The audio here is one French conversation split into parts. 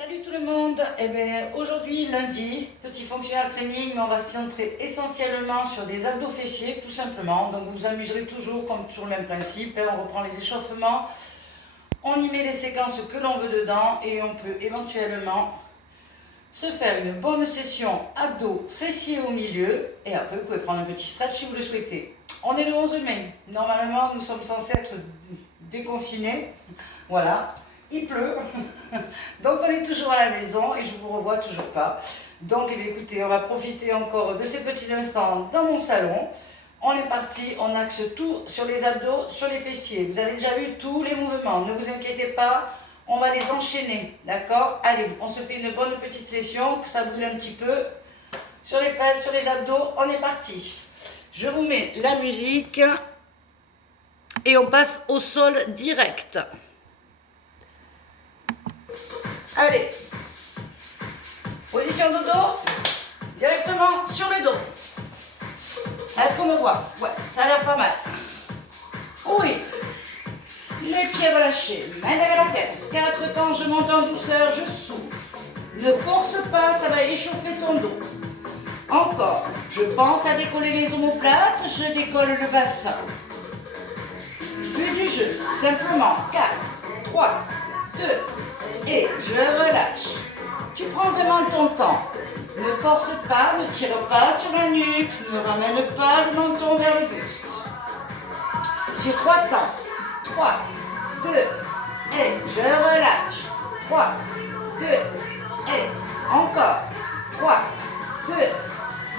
Salut tout le monde. Aujourd'hui lundi, petit functional training, mais on va se centrer essentiellement sur des abdos fessiers tout simplement. Donc vous vous amuserez toujours comme toujours le même principe, on reprend les échauffements, on y met les séquences que l'on veut dedans et on peut éventuellement se faire une bonne session abdos fessiers au milieu et après vous pouvez prendre un petit stretch si vous le souhaitez. On est le 11 mai, normalement nous sommes censés être déconfinés, voilà. Il pleut, donc on est toujours à la maison et je vous revois toujours pas. Donc écoutez, on va profiter encore de ces petits instants dans mon salon. On est parti, on axe tout sur les abdos, sur les fessiers. Vous avez déjà vu tous les mouvements, ne vous inquiétez pas, on va les enchaîner, d'accord? Allez, on se fait une bonne petite session, que ça brûle un petit peu. Sur les fesses, sur les abdos, on est parti. Je vous mets la musique et on passe au sol direct. Allez, position de dos, directement sur le dos. Est-ce qu'on me voit? Ouais, ça a l'air pas mal. Oui, les pieds relâchés, main derrière la tête. 4 temps, je monte en douceur, je souffle. Ne force pas, ça va échauffer ton dos. Encore, je pense à décoller les omoplates, je décolle le bassin. But du jeu, simplement 4, 3, 2, et je relâche. Tu prends vraiment ton temps. Ne force pas, ne tire pas sur la nuque, ne ramène pas le menton vers le buste. Sur 3 temps. 3, 2, et je relâche. 3, 2, et encore. 3, 2,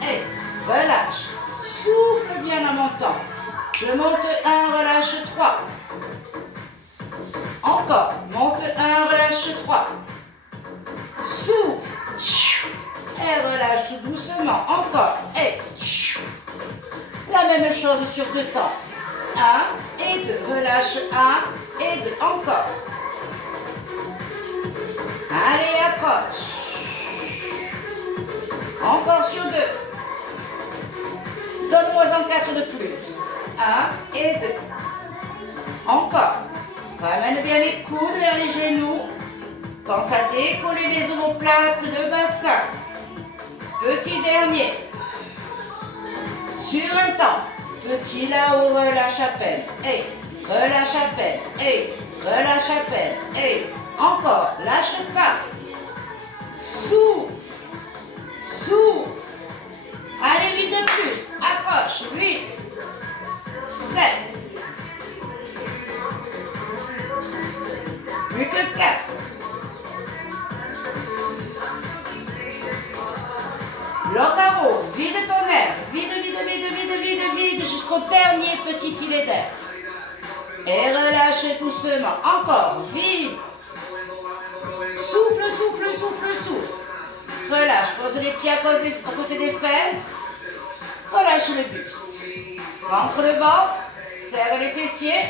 et relâche. Souffle bien en montant. Je monte 1, relâche 3. Encore, monte 1, relâche 3. Souffle. Et relâche tout doucement. Encore. Et la même chose sur 2 temps. 1 et 2. Relâche 1 et 2. Encore. Allez, accroche. Encore sur 2. Donne-moi en 4 de plus. 1 et 2. Encore. Ramène bien les coudes vers les genoux. Pense à décoller les omoplates, le bassin. Petit dernier. Sur un temps. Petit là-haut, relâche à peine. Et relâche à peine. Et relâche à peine. Et encore, lâche pas. Souffle. Souffle. Allez, 8 de plus. Accroche. 8. 7. Plus que 4. Bloc à eau, vide ton air, vide jusqu'au dernier petit filet d'air. Et relâche doucement, encore, vide. Souffle, souffle, souffle, souffle. Relâche, pose les pieds à côté des fesses. Relâche le buste. Rentre le ventre, serre les fessiers.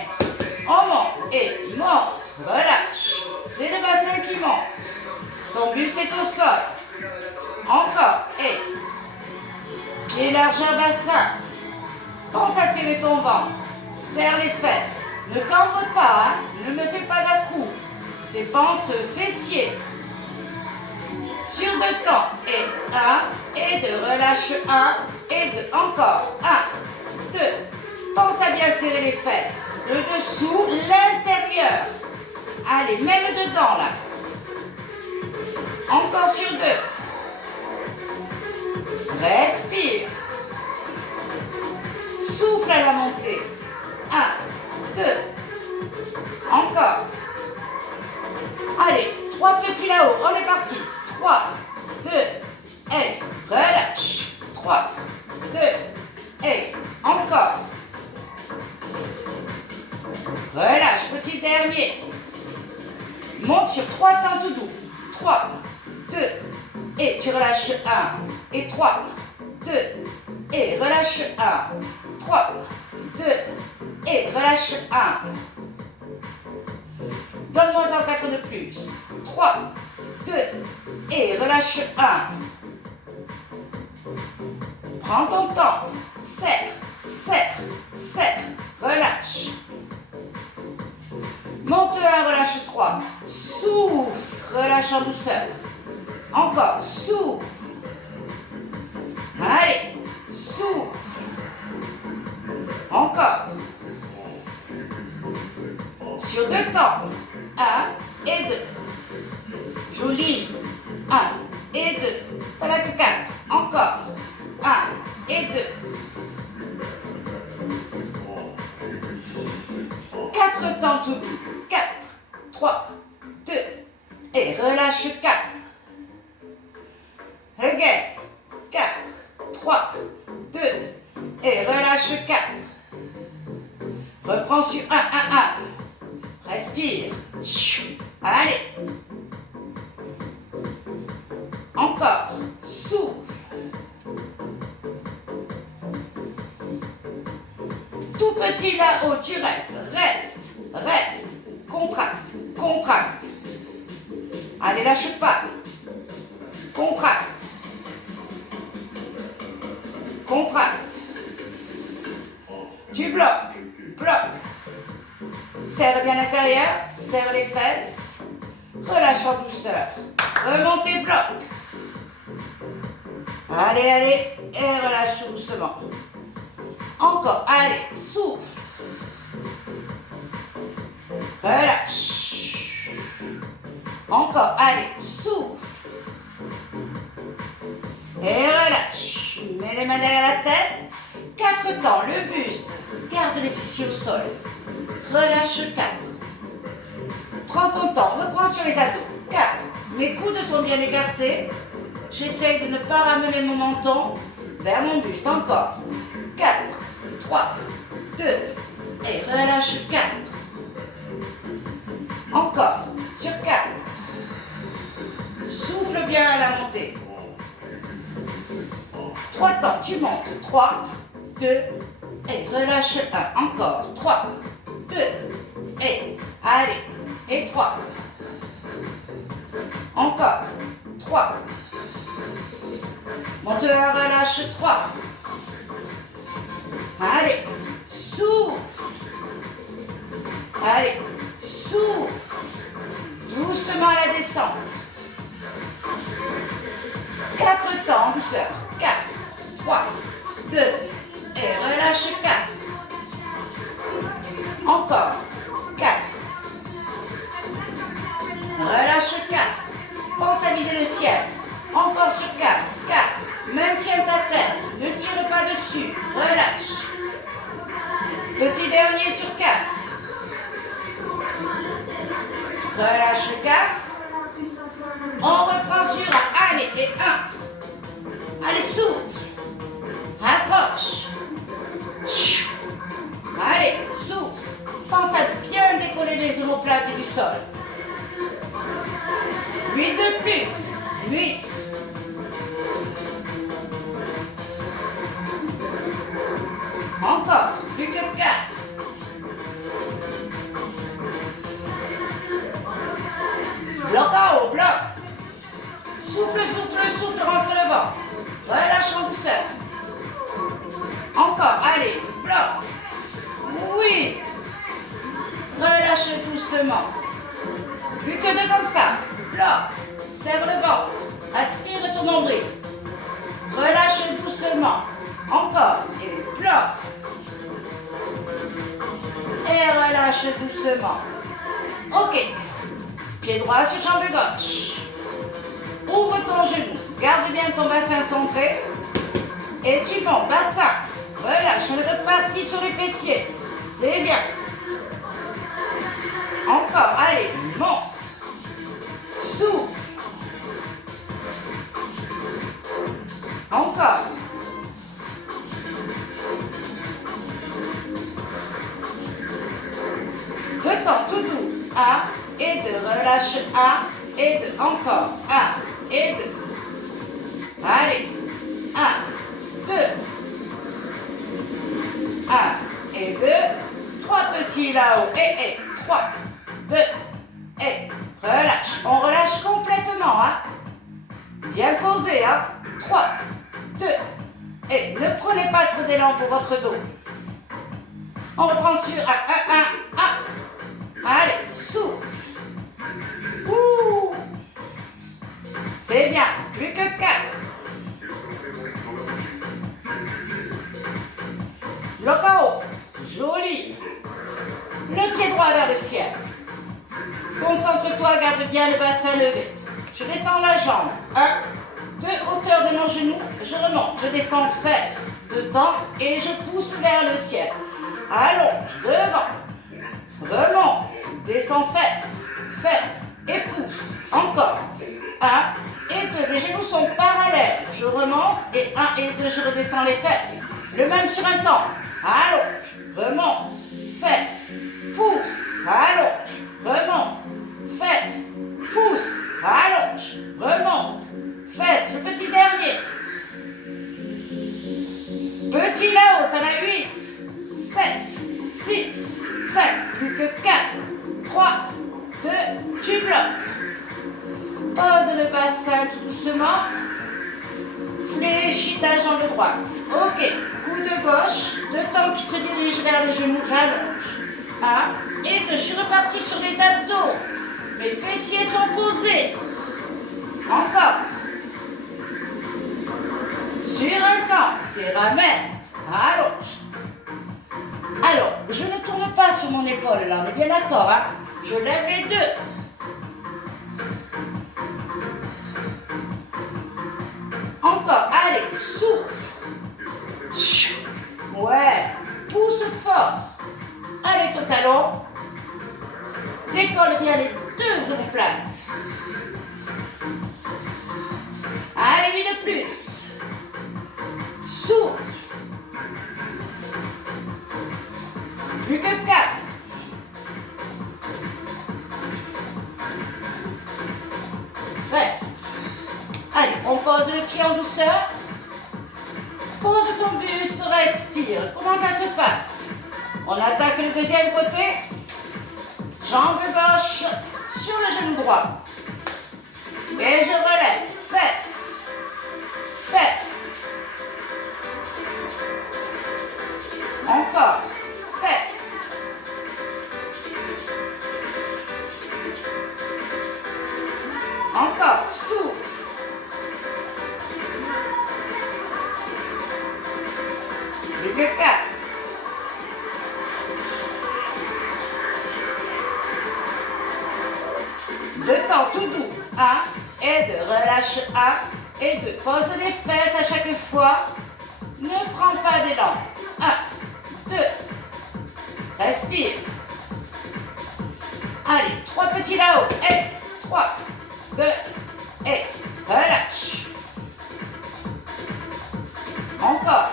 On monte et monte, relâche. C'est le bassin qui monte. Ton buste est au sol. Encore et élargis un bassin. Pense à serrer ton ventre. Serre les fesses. Ne cambre pas, hein? Ne me fais pas d'un coup. C'est pense fessier. Sur 2 temps. Et 1 et 2. Relâche 1 et 2. Encore. 1, 2. Pense à bien serrer les fesses. Le dessous, l'intérieur. Allez, même dedans là. Encore sur 2. Respire. Souffle à la montée. 1, 2. Encore. Allez, 3 petits là-haut. On est parti. 3, 2, et relâche. 3, 2, et encore. Relâche, petit dernier. Monte sur 3 temps tout doux. 3, 2, et tu relâches 1, et 3, 2, et relâche 1, 3, 2, et relâche 1. Donne-moi en 4 de plus. 3, 2, et relâche 1. Prends ton temps. Serre, serre, serre. Relâche. Monte 1, relâche 3. Souffle, relâche. relâche en douceur. Encore, souffle. Allez, souffle. Encore. Sur 2 temps. 1 et 2. Joli. 1 et 2. Ça va que 4. Encore. 1 et 2. 4 temps tout doux. 4, 3, 2. Et relâche 4. Regain. 4, 3, 2. Et relâche 4. Reprends sur 1, 1, 1. Respire. Allez. Encore. Souffle. Tout petit là-haut, tu restes. Reste. Reste. Contracte. Contracte. Allez, lâche pas. Contracte. Contracte. Tu bloques. Bloque. Serre bien l'intérieur. Serre les fesses. Relâche en douceur. Remonte et bloque. Allez, allez. Et relâche doucement. Encore. Allez. Souffle. Relâche. Encore. Allez. Souffle. Et relâche. Mets les mains derrière la tête. 4 temps. Le buste. Garde les fessiers au sol. Relâche 4. Prends ton temps. Reprends sur les abdos. 4. Mes coudes sont bien écartés. J'essaye de ne pas ramener mon menton vers mon buste. Encore. 4, 3, 2. Et relâche 4. Encore. Sur 4. Souffle bien à la montée. 3 temps. Tu montes. 3, 2. Et relâche 1. Encore. 3, 2. Et allez. Et 3. Encore. 3. Monte, relâche 3. Allez. Souffle. Allez. Souffle. Doucement la descente. 4 temps en douceur. 4, 3, 2. Et relâche 4. Encore. 4. Relâche 4. Pense à viser le ciel. Encore sur 4. 4. Maintiens ta tête. Ne tire pas dessus. Relâche. Petit dernier sur 4. Relâche 4. On reprend sur 1. Allez, et 1. Allez, souffle. Accroche. Allez, souffle. Pense à bien décoller les omoplates du sol. 8 de plus. 8. Encore. Plus que 4. Bloc en haut, bloc. Souffle, souffle, souffle, rentre le ventre. Relâche en douceur. Encore, allez, bloc. Oui. Relâche doucement. Plus que 2 comme ça. Bloc. Serre le ventre. Aspire ton nombril. Relâche doucement. Encore. Et bloc. Et relâche doucement. Ok. Pied droit sur jambe gauche. Ouvre ton genou. Garde bien ton bassin centré. Et tu montes. Bassin. Relâche. On est reparti sur les fessiers. C'est bien. Encore. Allez. Monte. Souffle. Encore. Deux temps tout doux. 1 et 2. Relâche 1 et 2. Encore. 1 et 2. Allez. 1, 2. 1 et 2. 3 petits là-haut. Et 3, 2. Et relâche. On relâche complètement. Hein. Bien posé. Hein. 3, 2. Et ne prenez pas trop d'élan pour votre dos. On reprend sur 1, 1, 1, 1. Allez, souffle. Ouh. C'est bien. Plus que 4. Bloc en haut. Joli. Le pied droit vers le ciel. Concentre-toi, garde bien le bassin levé. Je descends la jambe. 1, 2, hauteur de mon genou. Je remonte. Je descends fesses. 2 temps et je pousse vers le ciel. Allonge, devant. Remonte. Descends fesses. Fesses. Et pousse. Encore. 1 et 2. Les genoux sont parallèles. Je remonte et 1 et 2. Je redescends les fesses. Le même sur un temps. Allonge. Remonte. Fesses. Pousse. Allonge. Remonte. Fesses. Pousse. Allonge. Remonte. Fesses. Le petit dernier. Petit là-haut. T'en as 8. 7. 6. 5. Plus que 4. 3. 2. Tu bloques. Pose le bassin tout doucement. Fléchis ta jambe droite. Ok. Coup de gauche. 2 temps qui se dirigent vers le genou. J'allonge. 1 et 2. Je suis reparti sur les abdos. Mes fessiers sont posés. Encore. Sur un temps. C'est ramène. Allonge. Alors, je ne tourne pas sur mon épaule là. On est bien d'accord, hein? Je lève les 2. Encore, allez, souffle. Ouais, pousse fort. Avec ton talon, décolle bien les 2 omoplates. Allez, 8 de plus. Souffle. Plus que 4. Reste. Allez, on pose le pied en douceur. Pose ton buste, respire. Comment ça se passe? On attaque le deuxième côté. Jambe gauche sur le genou droit. Et je relève. Fesses. Fesses. Encore. Fesses. Encore. Souffle. Plus que 4. Deux temps tout doux. 1 et 2. Relâche 1 et 2. Pose les fesses à chaque fois. Ne prends pas d'élan. 1, 2. Respire. Allez, 3 petits là-haut. Et 3, 2, et relâche. Encore.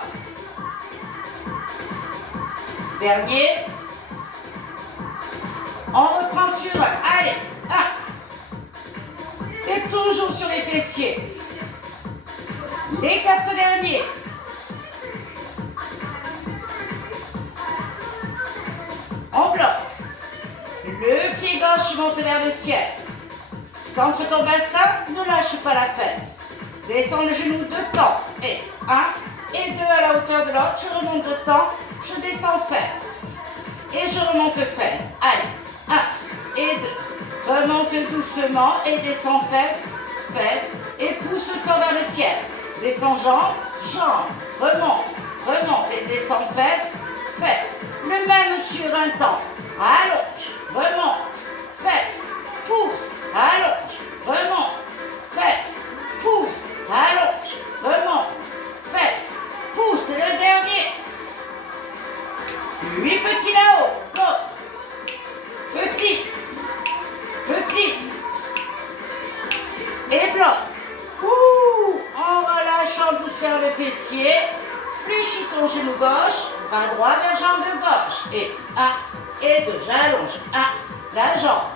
Dernier. On reprend sur 1. Allez, 1. Et toujours sur les fessiers. Les 4 derniers. On bloque. Le pied gauche monte vers le ciel. Centre ton bassin, ne lâche pas la fesse. Descends le genou 2 temps. Et 1 et 2 à la hauteur de l'autre. Je remonte 2 temps. Je descends fesses. Et je remonte fesses. Allez, 1 et 2. Remonte doucement et descends fesses. Fesses. Et pousse fort vers le ciel. Descends jambes. Jambes. Remonte. Remonte et descends fesses. Fesses. Le même sur un temps. Allonge. Remonte. Fesses. Pousse. Allonge. Remonte. Fesses. Pousse. Allonge. Remonte. Fesses. Pousse. Le dernier. 8 petits là-haut. Go. Petit. Petit. Et bloc. Ouh. En relâchant douceur le fessier. Fléchis ton genou gauche. Bras droit vers jambe gauche. Et 1 et 2. J'allonge. 1. La jambe.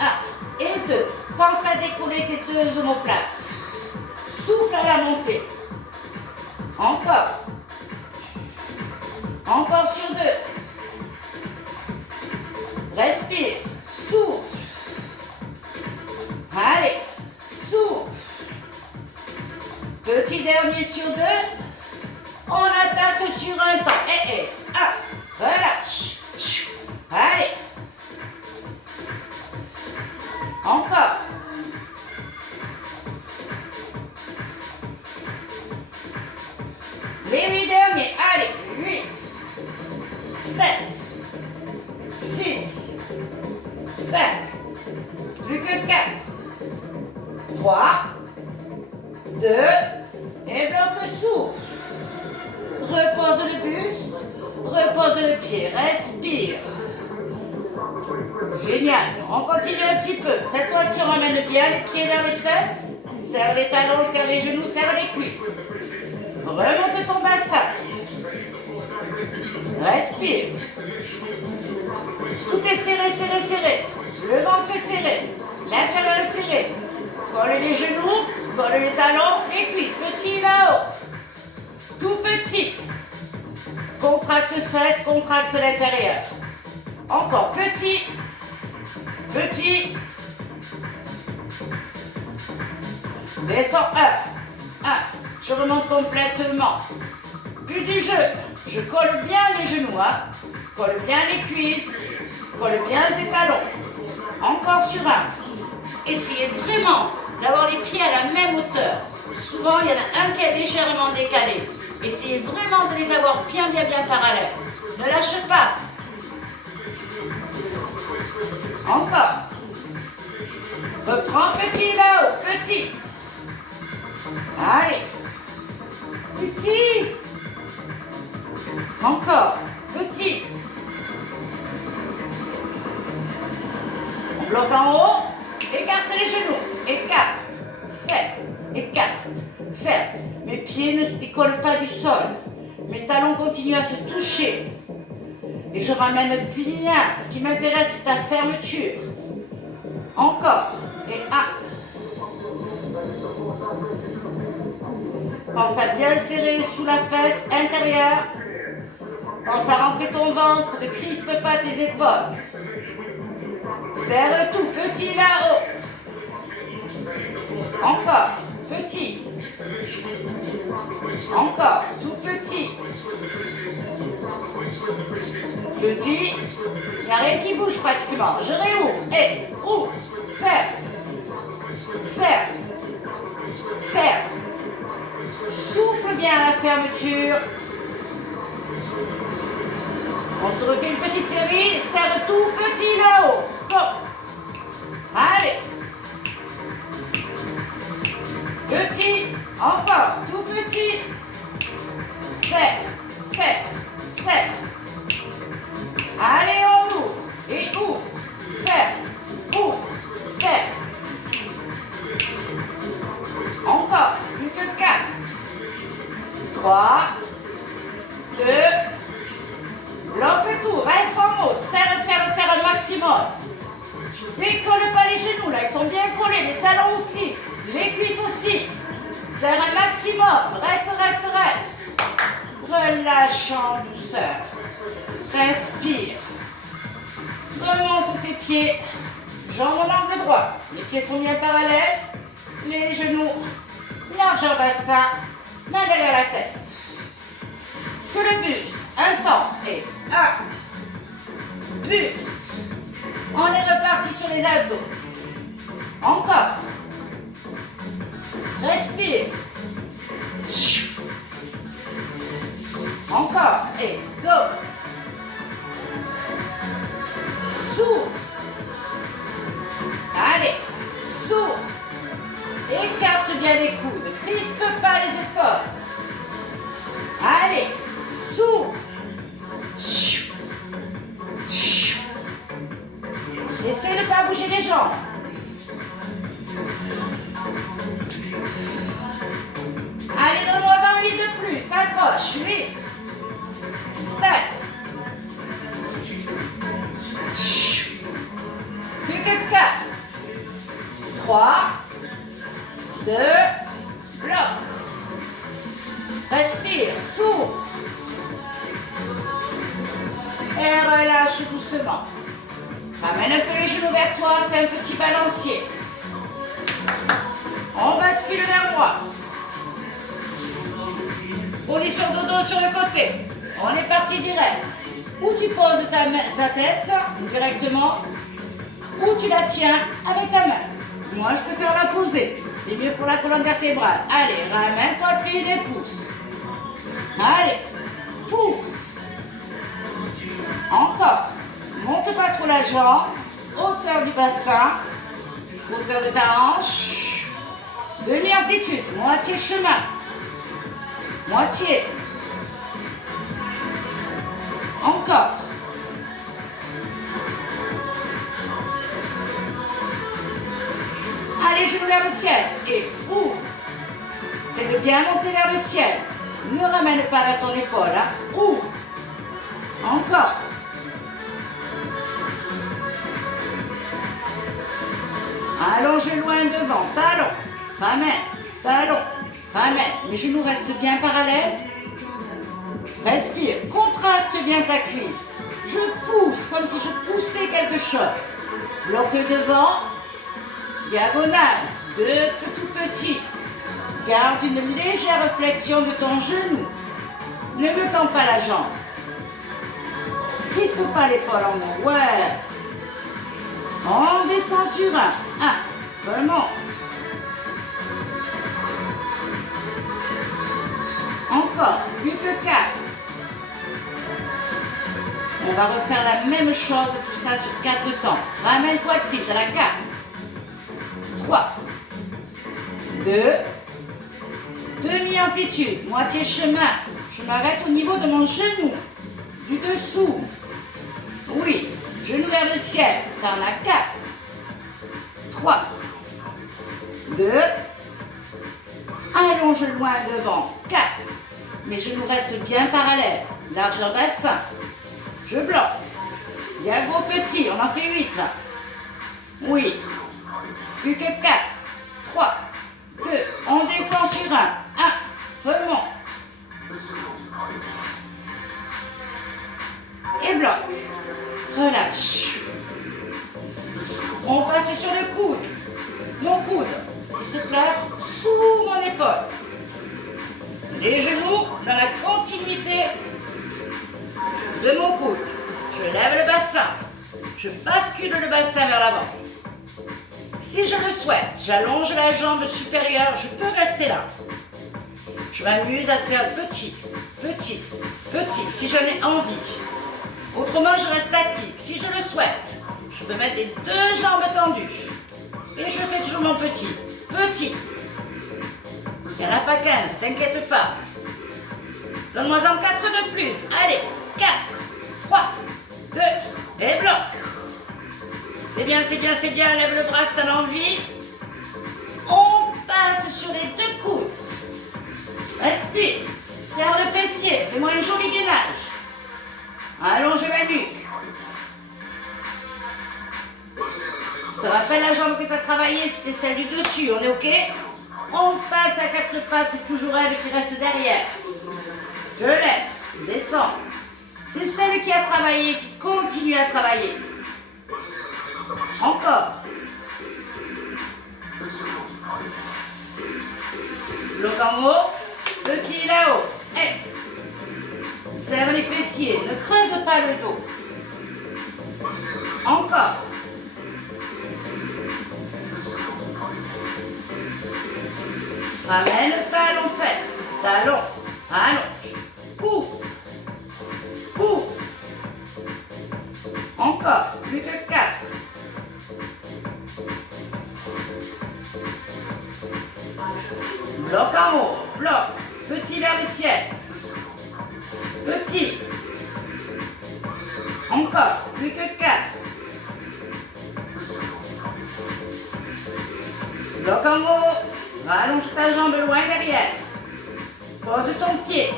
1 et 2. Pense à décoller tes 2 omoplates. Souffle à la montée. Encore. Encore sur 2. Respire. Souffle. Allez. Souffle. Petit dernier sur 2. On attaque sur un temps. Et 1. Relâche. Allez. Encore. Les 8 derniers. Allez, 8, 7, 6, 5, plus que 4, 3, 2, et bloc de souffle. Repose le buste, repose le pied, respire. Génial, on continue un petit peu. Cette fois-ci, on ramène bien les pieds vers les fesses. Serre les talons, serre les genoux, serre les cuisses. Remonte ton bassin. Respire. Tout est serré, serré, serré. Le ventre est serré. L'intérieur est serré. Colle les genoux, colle les talons, les cuisses. Petit là-haut. Tout petit. Contracte fesses, contracte l'intérieur. Encore petit. Petit. Descends 1. Je remonte complètement. But du jeu. Je colle bien les genoux. Colle bien les cuisses. Colle bien tes talons. Encore sur 1. Essayez vraiment d'avoir les pieds à la même hauteur. Souvent, il y en a un qui est légèrement décalé. Essayez vraiment de les avoir bien parallèles. Ne lâche pas. Encore. Reprends petit là-haut. Petit. Allez. Petit. Encore. Petit. On bloque en haut. Écarte les genoux. Écarte. Ferme. Écarte. Ferme. Mes pieds ne décollent pas du sol. Mes talons continuent à se toucher. Et je ramène bien. Ce qui m'intéresse, c'est ta fermeture. Encore. Et 1. Pense à bien serrer sous la fesse intérieure. Pense à rentrer ton ventre, ne crispe pas tes épaules. Serre tout, petit là-haut. Encore, petit. Encore, tout petit. Petit. Il n'y a rien qui bouge pratiquement. Je réouvre. Et ouvre. Ferme. Ferme. Ferme. Souffle bien à la fermeture. On se refait une petite série. Serre tout petit là-haut. Bon. Allez. Petit. Encore. Tout petit. Serre. Serre. Serre. Allez, on ouvre. Et ouvre. Ferme. Ouvre. Ferme. Encore. Plus que 4. 3. 2. Bloque tout. Reste en haut. Serre, serre, serre un maximum. Tu décolles pas les genoux là. Ils sont bien collés. Les talons aussi. Les cuisses aussi. Serre un maximum. Reste, reste, reste. Relâche en douceur. Respire. Remonte tes pieds. Jambes en angle droit. Les pieds sont bien parallèles. Les genoux. Largeur bassin. Main derrière la tête. Que le buste. Un temps. Et 1. Buste. On est reparti sur les abdos. Encore. Respire. Encore. Et go. Souffle. Allez. Souffle. Écarte bien les coudes. Ne crispe pas les épaules. Allez. Souffle. Essaie de ne pas bouger les jambes. Allez, donne-moi un 8 de plus. Accroche. 8. 7. Plus que 4. 3. 2. Bloc. Respire. Souffle. Et relâche doucement. Ramène un peu les genoux vers toi, fais un petit balancier. On bascule vers moi. Position dodo sur le côté. On est parti direct. Ou tu poses ta tête directement, ou tu la tiens avec ta main. Moi, je préfère la poser. C'est mieux pour la colonne vertébrale. Allez, ramène poitrine et pousse. Allez, pousse. Encore. Monte pas trop la jambe. Hauteur du bassin. Hauteur de ta hanche. Demi-amplitude. Moitié chemin. Moitié. Encore. Allez, genoux vers le ciel. Et ouvre. C'est de bien monter vers le ciel. Ne ramène pas vers ton épaule. Hein. Ouvre. Encore. Allonge loin devant. Talon. Ramène. Talon. Ramène. Les genoux restent bien parallèles. Respire. Contracte bien ta cuisse. Je pousse comme si je poussais quelque chose. Bloque devant. Diagonale. De tout petit. Garde une légère flexion de ton genou. Ne me tends pas la jambe. Crispe pas l'épaule en haut. Ouais. On descend sur un. Remonte. Encore. Plus que 4. On va refaire la même chose, tout ça sur 4 temps. Ramène poitrine à la 4. 3. 2. Demi-amplitude, moitié chemin. Je m'arrête au niveau de mon genou. Du dessous. Oui. Genou vers le ciel. T'en as 4. 3. 2. Allonge loin devant. 4. Mes genoux restent bien parallèles. Largeur bassin. Je bloque. Diago petit. On en fait 8 là. Oui. Plus que 4. 3. 2. On descend sur 1. 1. Remonte. Et bloque. Relâche. On passe sur le coude. Mon coude, il se place sous mon épaule. Les genoux dans la continuité de mon coude. Je lève le bassin. Je bascule le bassin vers l'avant. Si je le souhaite, j'allonge la jambe supérieure. Je peux rester là. Je m'amuse à faire petit, petit, petit, si j'en ai envie. Autrement, je reste statique. Si je le souhaite, je peux mettre les 2 jambes tendues. Et je fais toujours mon petit, petit. Il n'y en a pas 15, t'inquiète pas. Donne-moi-en 4 de plus. Allez, 4, 3, 2, et bloc. C'est bien, c'est bien, c'est bien. Lève le bras si t'en as envie. On passe sur les 2 coudes. Respire. Serre le fessier. Fais-moi un joli gainage. Allonge la nuque. Je te rappelle la jambe que tu as travaillée, c'était celle du dessus. On est OK? On passe à 4 pattes. C'est toujours elle qui reste derrière. Je lève. Descends. C'est celle qui a travaillé, qui continue à travailler. Encore. Bloc en haut. Petit là-haut. Hey. Serre les fessiers. Ne creuse pas le dos. Encore. Ramène le talon fesse. Talon. Allonge. Pousse. Pousse. Encore. Plus que 4. Bloc en haut. Bloc. Petit vers le ciel. Petit. Encore. Plus que 4. Bloc en haut. Rallonge ta jambe loin derrière. Pose ton pied.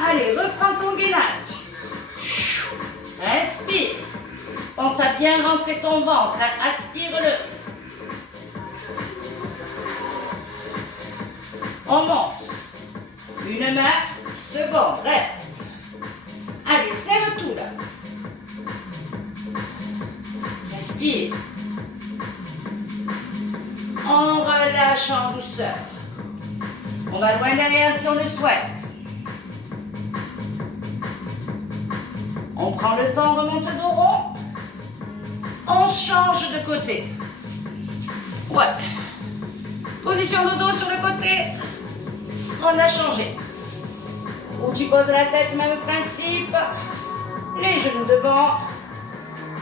Allez, reprends ton gainage. Respire. Pense à bien rentrer ton ventre. Aspire-le. On monte. Une main, seconde, reste. Allez, serre tout là. Respire. On relâche en douceur. On va loin derrière si on le souhaite. On prend le temps, on remonte dos rond. On change de côté. Ouais. Position de dos sur le côté. On a changé. Où tu poses la tête, même principe. Les genoux devant.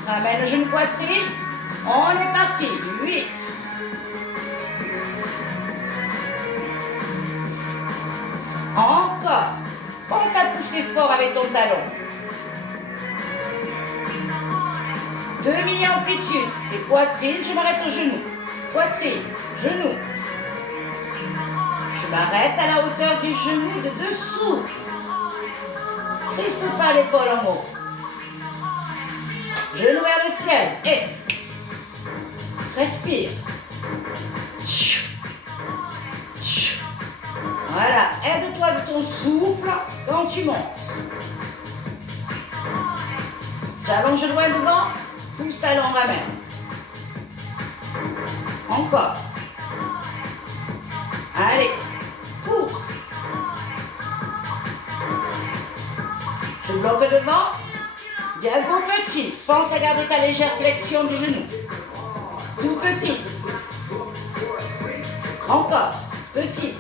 Ramène le genou poitrine. On est parti. 8. Encore. Pense à pousser fort avec ton talon. Demi-amplitude, c'est poitrine, je m'arrête au genou. Poitrine, genou. Je m'arrête à la hauteur du genou de dessous. Crispe pas l'épaule en haut. Genou vers le ciel. Et respire. Voilà, aide-toi de ton souffle quand tu montes. J'allonge loin devant, pousse talon, ramène. Encore. Allez, pousse. Je bloque devant. Diago petit. Pense à garder ta légère flexion du genou. Tout petit. Encore. Petit.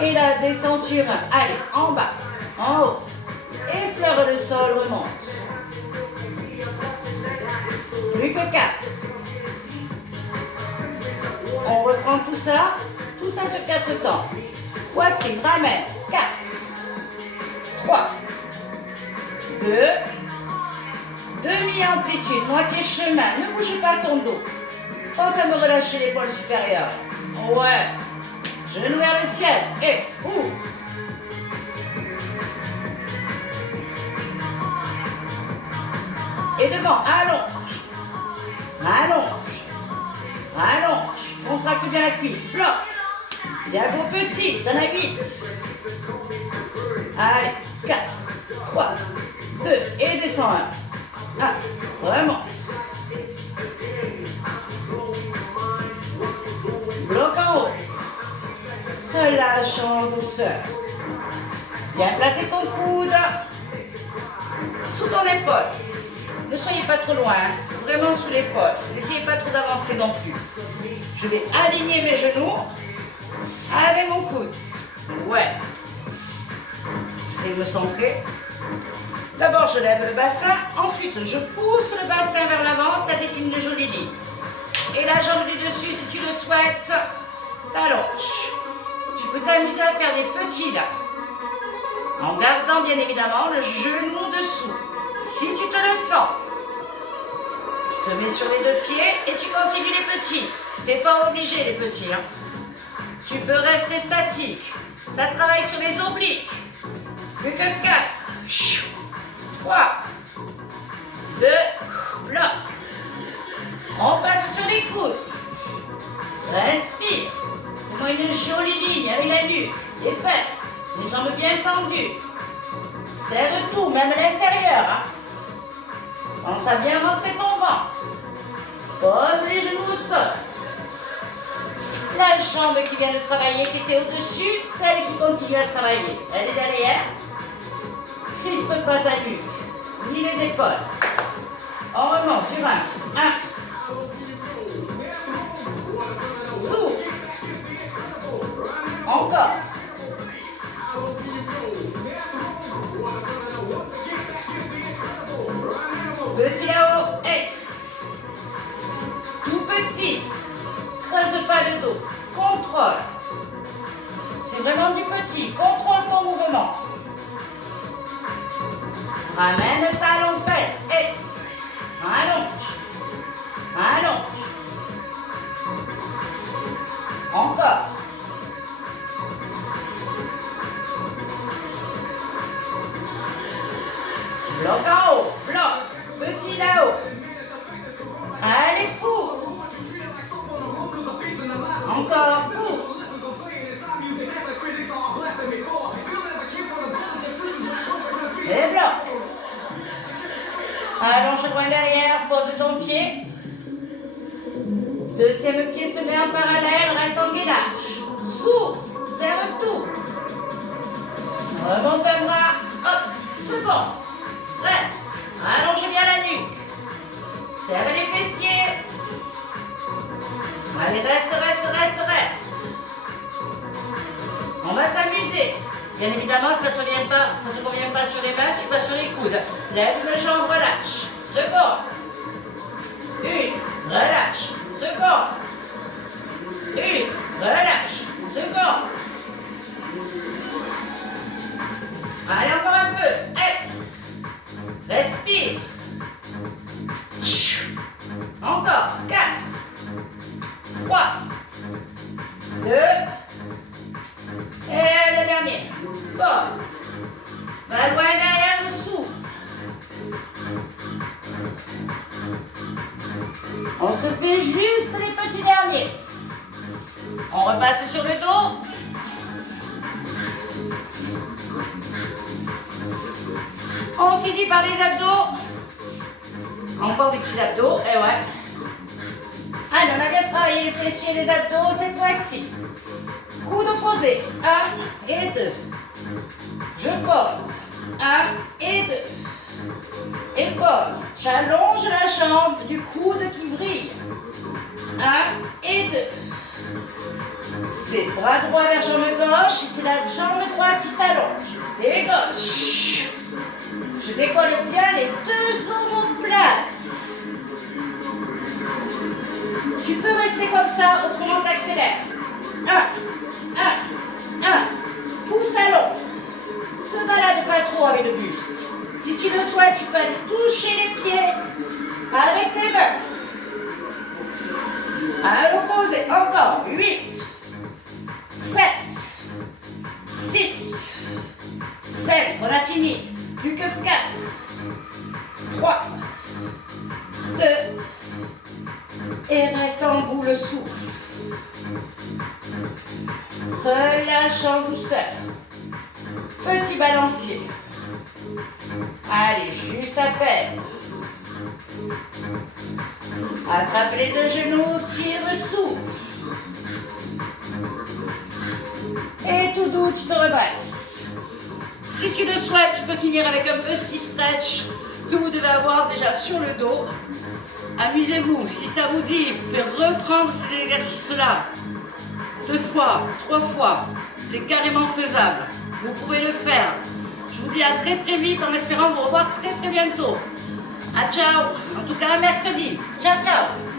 Et là, descend sur un. Allez, en bas, en haut. Effleure le sol, remonte. Plus que 4. On reprend tout ça sur 4 temps. Poitrine, ramène. 4. 3. 2. Demi-amplitude, moitié chemin. Ne bouge pas ton dos. Pense à me relâcher l'épaule supérieure. Ouais. Genou vers le ciel. Et ouvre. Et devant, allonge. Allonge. Allonge. Contracte bien la cuisse. Bloc. Diago petit. T'en as 8. Allez. 4. 3. 2. Et descends 1. 1. Remonte. Bloc en haut. Relâche en douceur. Viens placer ton coude sous ton épaule. Ne soyez pas trop loin, vraiment sous l'épaule. N'essayez pas trop d'avancer non plus. Je vais aligner mes genoux avec mon coude. Ouais. J'essaie de me centrer. D'abord, je lève le bassin. Ensuite, je pousse le bassin vers l'avant. Ça dessine de jolies lignes. Et la jambe du dessus, si tu le souhaites, t'allonges. Tu peux t'amuser à faire des petits là. En gardant bien évidemment le genou dessous. Si tu te le sens, tu te mets sur les 2 pieds et tu continues les petits. Tu n'es pas obligé les petits. Hein. Tu peux rester statique. Ça travaille sur les obliques. Plus que 4. 3. 2. Bloc. On passe sur les coudes. Respire. Fais-moi une jolie ligne avec la nuque, les fesses, les jambes bien tendues. Serre tout, même l'intérieur. Hein. Pense à bien rentrer ton ventre. Pose les genoux au sol. La jambe qui vient de travailler, qui était au-dessus, celle qui continue à travailler. Elle est derrière. Crispe pas ta nuque, ni les épaules. On remonte sur 1. 1. Souffle. Encore. Petit là-haut. Et tout petit. Creuse pas le dos. Contrôle. C'est vraiment du petit. Contrôle ton mouvement. Ramène le talon fesse. Et allonge. Allonge. Encore. Bloc en haut, bloc, petit là-haut. Allez, pousse. Encore, pousse. Et bloc. Allonge loin derrière, pose ton pied. Deuxième pied se met en parallèle, reste en gainage. Souffle, serre tout. Remonte un bras, hop, second. Reste, allonge bien la nuque. Serre les fessiers. Allez, reste. épuisé. Bien évidemment, ça te convient pas sur les mains, tu vas sur les coudes. Lève une jambe, relâche. Seconde. Une, relâche. Seconde. Une, relâche. Seconde. Allez, encore un peu. Allez. Respire. Encore. 4, 3, 2, et le dernier. Pause. Va loin derrière le souffle. On se fait juste les petits derniers. On repasse sur le dos. On finit par les abdos. Encore des petits abdos, et ouais. Allez, on a bien travaillé les fessiers et les abdos cette fois-ci. Coude opposé, 1 et 2. Je pose, 1 et 2. Et pose, j'allonge la jambe du coude qui vrille. 1 et 2. C'est bras droit vers jambe gauche et c'est la jambe droite qui s'allonge. Et gauche. Je décolle bien les deux omoplates. Tu peux rester comme ça, autrement t'accélères. 1, 1, 1. Pousse à l'eau. Ne te balade pas trop avec le buste. Si tu le souhaites, tu peux aller toucher les pieds avec tes mains. À l'opposé, encore. 8, 7, 6, 5. On a fini. Plus que 4, 3, 2, et reste en bout le souffle. Relâche en douceur. Petit balancier. Allez, juste à peine. Attrape les deux genoux, tire le souffle. Et tout doux, tu te redresses. Si tu le souhaites, tu peux finir avec un petit stretch que vous devez avoir déjà sur le dos. Amusez-vous, si ça vous dit, vous pouvez reprendre ces exercices-là 2 fois, 3 fois, c'est carrément faisable. Vous pouvez le faire. Je vous dis à très très vite en espérant vous revoir très très bientôt. À ciao, en tout cas à mercredi. Ciao ciao.